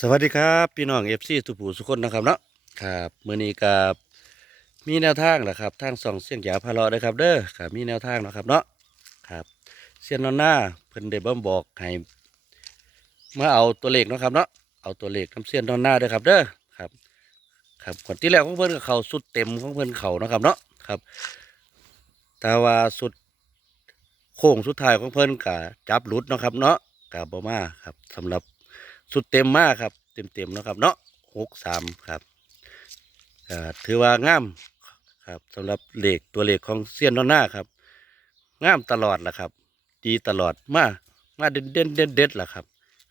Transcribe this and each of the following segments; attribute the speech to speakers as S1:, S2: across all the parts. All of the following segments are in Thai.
S1: สวัสดีครับพี่น้องเอฟซีทุกผู้ทุกคนนะครับเนาะครับมือนี้กับมีแนวทางแหละครับทางสองเสียงหยาพาเลาะนะครับเด้อครับมีแนวทางนะครับเนาะครับเสียนนอนหน้าเพิ่นได้บ่มบอกให้มาเอาตัวเลขเนาะครับเนาะเอาตัวเลขน้ำเสียนนอนหน้าเด้อครับเด้อครับครับคนที่แรกของเพิ่นก็เขาสุดเต็มของเพิ่นเขาเนาะครับเนาะครับแต่ว่าสุดโค้งสุดท้ายของเพิ่นก็จับหลุดนะครับเนาะก็บ่มาครับสำหรับ สุดเต็มมากครับ เต็มเต็มๆเนาะครับ เนาะหกสามครับถือว่างามครับสำหรับเหลขตัวเหลขของเซียนนอนหน้าครับงามตลอดแหละครับ ดีตลอดมามาเด่นเด่นเด่นเด็ดแหละครับ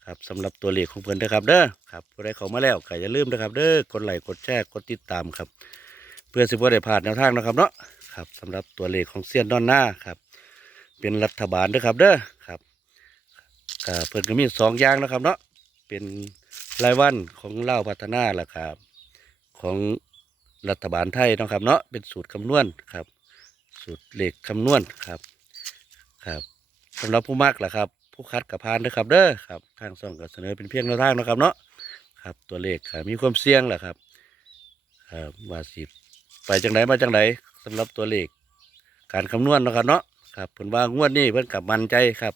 S1: ครับสำหรับตัวเหลขของเพื่อนนะครับเด้อครับผู้ใดเขามาแล้วก็อย่าลืมนะครับ เด้อกดไลค์กดแชร์กดติดตามครับ เพื่อสิบ่ได้พลาดแนวทางนะครับเนาะครับสำหรับตัวเหลขของเซียนนอนหน้าครับ เป็นรัฐบาลเด้อครับเด้อครับเพิ่อนก็มีสองอย่างนะครับเนาะ เป็นรายวันของเล่าพัฒนาล่ะครับ ของรัฐบาลไทยนะครับเนาะเป็นสูตรคำนวณครับ สูตรเลขคำนวณครับครับสำหรับผู้มักล่ะครับ ผู้คัดกับพานเด้อครับเด้อครับทางส่องก็เสนอเป็นเพียงแนวทางนะครับเนาะครับตัวเลขครับมีความเสี่ยงแหละครับครับว่าสิบไปจังไหนมาจังไหนสำหรับตัวเลขการคำนวณนะครับเนาะครับผลว่างวดนี้เพิ่อนกับมันใจครับ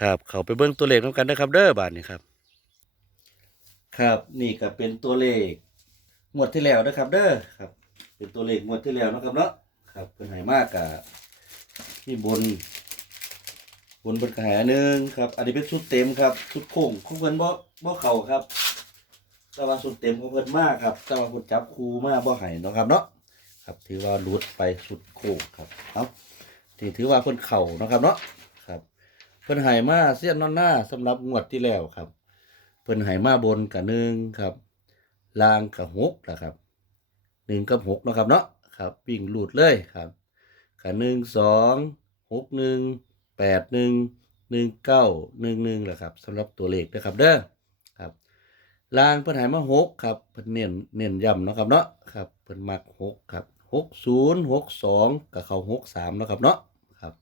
S1: ครับ เขาไปเบิ้งตัวเลขน้กันนะครับ เด้อบาทนี่ครับ ครับนี่ก็เป็นตัวเลขงวดที่แล้วนะครับ เด้อครับ เป็นตัวเลขงวดที่แล้วนะครับเนาะครับเป็นไหมากกะที่บน บนบนกระหาหนึ่งครับ อันนี้เป็นชุดเต็มครับชุดโค้งของเพิ่นบ่บ่เข่าครับ แต่ว่าชุดเต็มของเพิ่นมากครับ แต่ว่าเพิ่นจับคูมากบ่ให้เนาะครับเนาะครับ ถือว่าหลุดไปชุดโค้งครับ เอาที่ถือว่าเพิ่นเข่านะครับเนาะ พิ่นให้มาเสี้ยนนอนหน้าสำหรับงวดที่แล้วครับ เพิ่นให้มาบนกับหนึ่งครับล่างกับหกนะครับหนึ่งกับหกนะครับเนาะครับวิ่งหลุดเลยครับกับหนึ่งสองหกหนึ่งแปดหนึ่งหนึ่งเก้าหนึ่งหนึ่งแหละครับสำหรับตัวเลขนะครับเด้อครับล่างเพิ่นให้มาหกครับเพิ่นเน้นเน้นย้ำเนาะครับเนาะครับเพิ่นมักหกครับหกศูนย์หกสองกับเขาหกสามเนาะครับเนาะครับ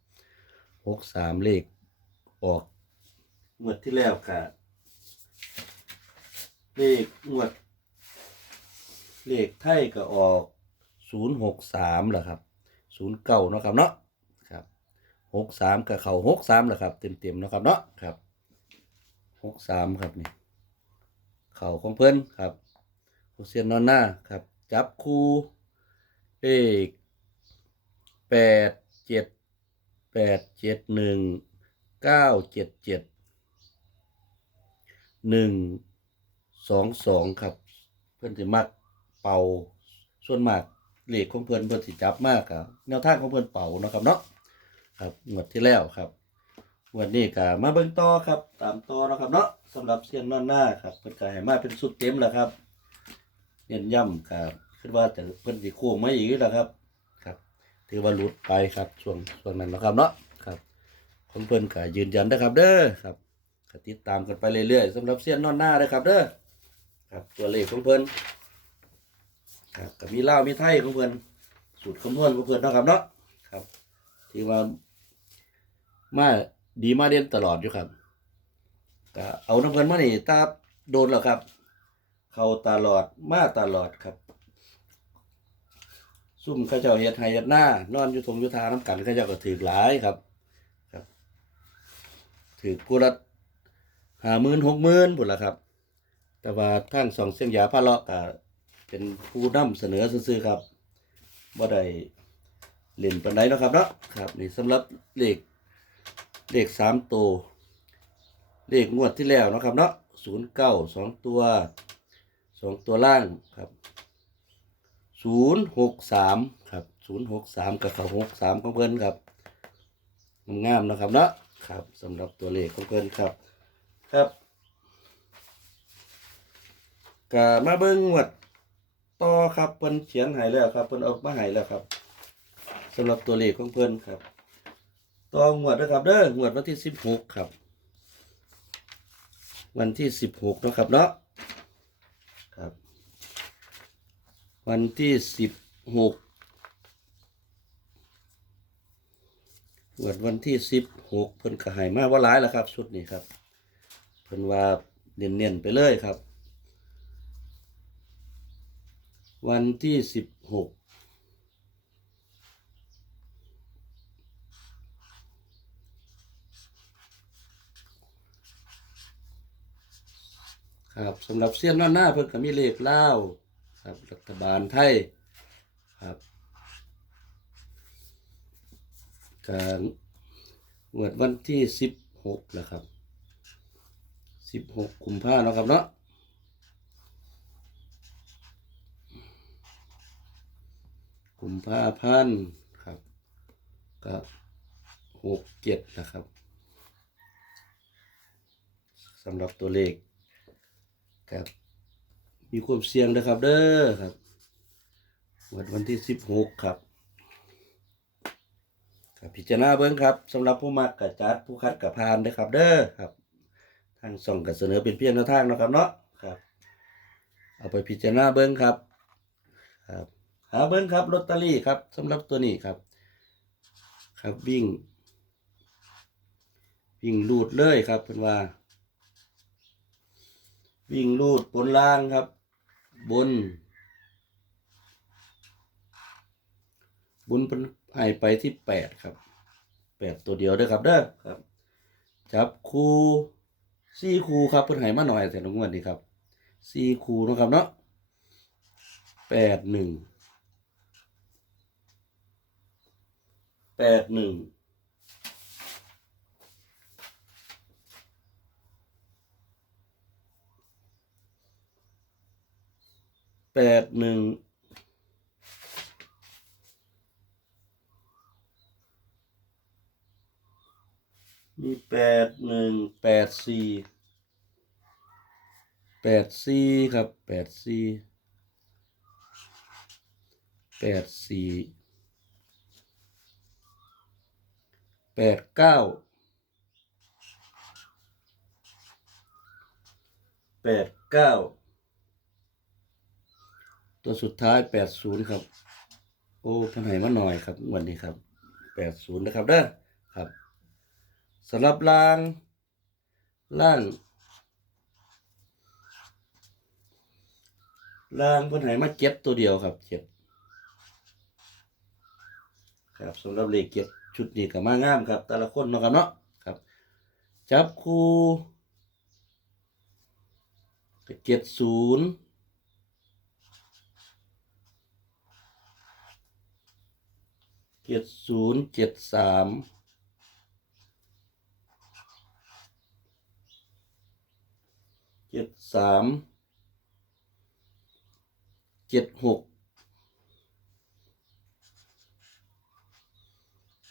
S1: หกสามเลข ออกงวดที่แล้วค่ะเลขงวด เลขไทยก็ออกศูนย์หกสามแหละครับศูนย์เก้าเนาะครับเนาะครับหกสามกับเขาหกสามแหละครับ เต็มเต็มเนาะครับเนาะครับหกสามครับนี่เข่าของเพื่อนครับผู้เซียนนอนหน้าครับ จับคู่เลขแปดเจ็ดแปดเจ็ดหนึ่ง เก้าเจ็ดเจ็ดหนึ่งสองสองครับ เพื่อนสิมักเป่าส่วนมากเหลขของเพื่อนเพื่อนสิจับมากครับแนวทางของเพื่อนเป่านะครับเนาะครับงวดที่แล้วครับงวดนี้ก็มาเบิ่งต่อครับ ตามต่อนะครับเนาะสำหรับเสียนนอนหน้าครับเพิ่อนก็ให้มาเป็นสุดเต็มแล้วครับเน้นย้ำครับคิดว่าจะเพิ่อนสิโค้งไมาอีกแล้วครับ ครับ ถือว่าหลุดไปครับช่วงช่วงนั้นนะครับเนาะ ครับของเพิ่นก็ยืนยันนะครับ เด้อครับก็ติดตามกันไปเรื่อยๆสำหรับเสี้ยนนอนหน้าเด้อครับ เด้อครับตัวเลขของเพิ่อนครับก็มีเล่ามีไทยของเพิ่อนสูตรคำนวณของเพิ่อนนะครับเนาะครับที่ว่ามาดีมาเด่นตลอดอยู่ครับก็เอาน้ำเพิ่อนมานี่ตาโดนแล้วครับ เข้าตลอดมาตลอดครับซุ่มข้าเจ้าเฮ็ดไห้เฮ็ดหน้านอนอยู่ทงอยู่ทาน้ำกันข้าเจ้าก็ถือหลายครับ ถือผู้ละห้าหมื่นหกหมื่นพุ่นละครับ แต่ว่าทางสองเสียงยาพาเลาะก็เป็นผู้นำเสนอซื่อๆครับบ่ได้เล่นปานใดเนาะครับเนาะครับนี่สำหรับเลขเลขสามตัวเลขงวดที่แล้วนะครับเนาะศูนย์เก้าสองตัวสองตัวล่างครับศูนย์หกสามครับศูนย์หกสามกับเขาหกสามของเพิ่นครับงามๆนะครับเนาะ ครับสำหรับตัวเลขของเพิ่นครับ ครับก็มาเบิ่งงวดต่อครับเพิ่นเขียนให้แล้วครับเพิ่นเอามาให้แล้วครับสำหรับตัวเลขของเพิ่นครับต่องวดนะครับเด้องวดวันที่สิบหกครับ วันที่สิบหกนะครับเนาะครับ วันที่สิบหก วันวันที่สิบหกเพิ่นก็ให้มาว่าหลายแล้วครับ ชุดนี้ครับ เพิ่นว่าเน้นๆไปเลยครับ วันที่สิบหกครับสำหรับเสี้ยนนอนหน้าเพิ่นก็มีเลขเล่าครับรัฐบาลไทยครับ การงวดวันที่สิบหกแล้วครับสิบหกกุมภาพันธ์เนาะครับเนาะกุมภาพันธ์ครับก็หกเจ็ดนะครับสำหรับตัวเลขครับมีความเสี่ยงนะครับเด้อครับวันวันที่สิบหกครับับพิจารณาเบิ้งครับสำหรับผู้มักกับจัดผู้คัดกับพานนะครับ เด้อครับ ทางส่งกับเสนอเป็นเพียงแนวทางนะครับเนาะครับ เอาไปพิจารณาเบิ้งครับครับหาเบิ้งครับลอตเตอรี่ครับสำหรับตัวนี้ครับ ครับวิ่ง วิ่งลูดเลยครับเพิ่นว่า วิ่งลูดบนล่างครับ บน บนเป็น ให้ไปที่แปดครับแปดตัวเดียวเด้อครับเด้อครับจับคูสี่คูครับเพิ่นให้มาหน่อยแต่ลงวันนี้ครับสี่คูนะครับเนาะแปดหนึ่งแปดหนึ่งแปดหนึ่ง มีแปดหนึ่งแปดสี่แปดสี่ครับแปดสี่แปดสี่แปดเก้าแปดเก้าตัวสุดท้ายแปดศูนย์ครับ โอ้เพันไหมาหน่อยครับงวันนี้ครับแปดศูนย์นะครับเด้อครับ สำหรับล่าง ล่างล่างเพันไหมาเจ็ดตัวเดียวครับเจ็ดครับสำหรับเลขเก็บชุดนี้ก็มางามครับ แต่ละคนเนาะครับเนาะครับ จับคู่เจ็ดศูนย์เจ็ดศูนย์เจ็ดสาม เจ็ดสามเจ็ดหก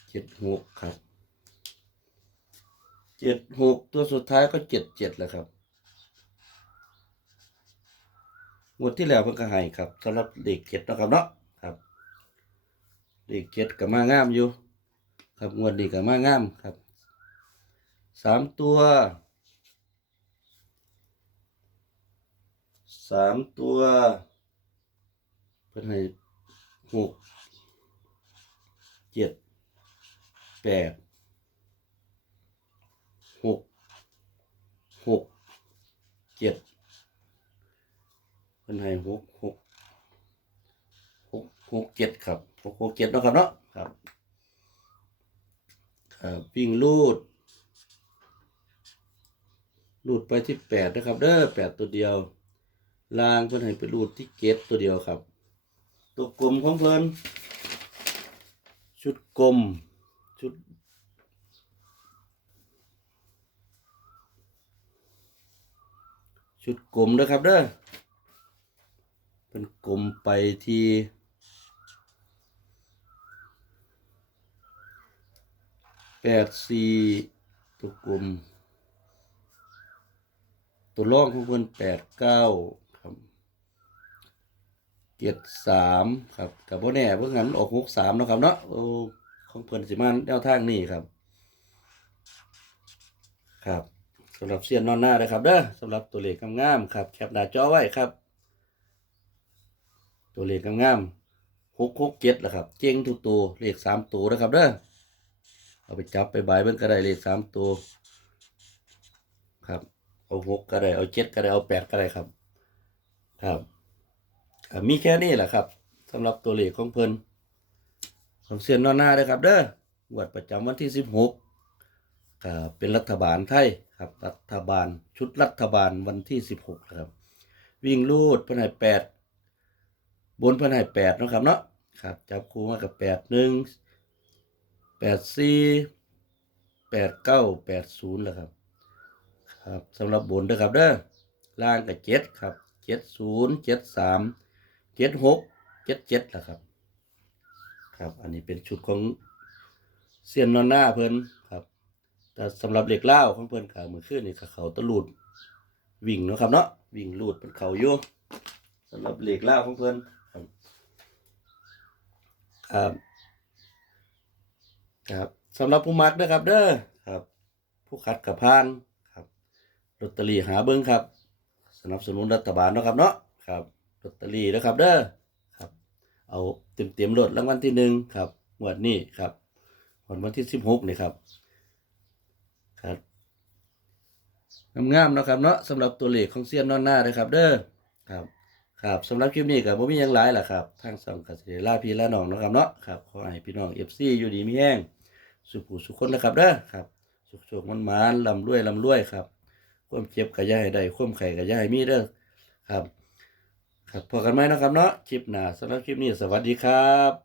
S1: เจ็ดหกครับเจ็ดหกตัวสุดท้ายก็เจ็ดเจ็ดแหละครับงวดที่แล้วเพิ่งก็ให้ครับสำหรับเลขเจ็ดนะครับเนาะครับเลขเจ็ดก็มางามอยู่ ครับงวดนี้ก็มางามครับสามตัว สามตัวเพิ่นให้หกเจ็ดแปดหกหกเจ็ดเป็นให้หกหกหกหกเจ็ดครับหกหกเจ็ดเนาะครับเนาะครับครับวิ่งลูดลูดไปที่แปดนะครับ เด้อแปดตัวเดียว ลางเพิ่นให้ไปลูดที่เจ็ดตัวเดียวครับ ตัวกลมของเพิ่นชุดกลมชุด ชุดกลมนะครับเด้อเป็นกลมไปที่แปดสี่ตัวกลมตัวล่องของเพิ่นแปดเก้า เจ็ดสามครับกับพ่แน่เพิ่งหันออกหกสามนะครับเนาะโอ้ของเพิ่อนสิมาแนวทางนี้ครับ ครับสำหรับเสียนนอนหน้าเลยครับเด้อสำหรับตัวเลขงามๆครับแคปหน้าจอไว้ครับ ตัวเลขงามๆหกหกเจ็ดแหละครับ เจ๊งทุกตัวเลขสามตัวนะครับเด้อเอาไปจับไปบายเบิ่งก็ได้เลขสามตัวครับเอาหกก็ได้เอาเจ็ดก็ได้เอาแปดก็ได้ครับ ครับ มีแค่นี้แหละครับสำหรับตัวเลขของเพิ่นของเซียนนอนหน้าด้อครับ เด้องวดประจำวันที่สิบหกเป็นรัฐบาลไทยครับ รัฐบาลชุดรัฐบาลวันที่สิบหกครับ วิ่งลูดพิ่นให้แปดบนพิ่นให้แปดนะครับเนาะครับจับคู่มากับแปดหนึ่งแปดสี่แปดเก้าแปดศูนย์แหละครับครับสำหรับบนด้อครับเด้อล่างกับเจ็ดครับเจ็ดศูนย์เจ็ดสาม เจ็ดหกเจ็ดเจ็ดแหละครับ ครับ อันนี้เป็นชุดของเซียนนอนหน้าเพิ่นครับ แต่สำหรับเหล็กเล่าของเพิ่นขามือขึ้นนี่ก็เขาตะลุดวิ่งเนาะครับเนาะวิ่งลูดเป็นเขาอยู่สำหรับเหล็กเล่าของเพิ่นครับ ครับครับสำหรับผู้มักเด้อครับ เด้อครับ ผู้คัดกับพานครับลอตเตอรี่หาเบิ้งครับ สนับสนุนรัฐบาลเนาะครับเนาะครับ ลอตเตอรี่นะครับ เด้อครับ เอาเต็มเต็มๆรถรางวัลที่หนึ่งครับงวดนี้ครับวันวันที่สิบหกนี่ครับครับงามๆนะครับเนาะสำหรับตัวเลขของเซียนนอนหน้าเลยครับ เด้อครับครับสำหรับคลิปนี้ก็บ่มียังหลายล่ะครับทางสองกสิลาพี่ละน้องนะครับเนาะครับขอให้พี่น้อง FC อยู่ดีมีแห้งสุขผู้สุขคนนะครับเด้อครับสุขโชคมันมานลำรวยลำรวยครับ ความเจ็บก็อย่าให้ได้ความไข่ก็อย่าให้มีเด้อครับ ครับพบกันไหมนะครับเนาะคลิปหน้าสำหรับคลิปนี้สวัสดีครับ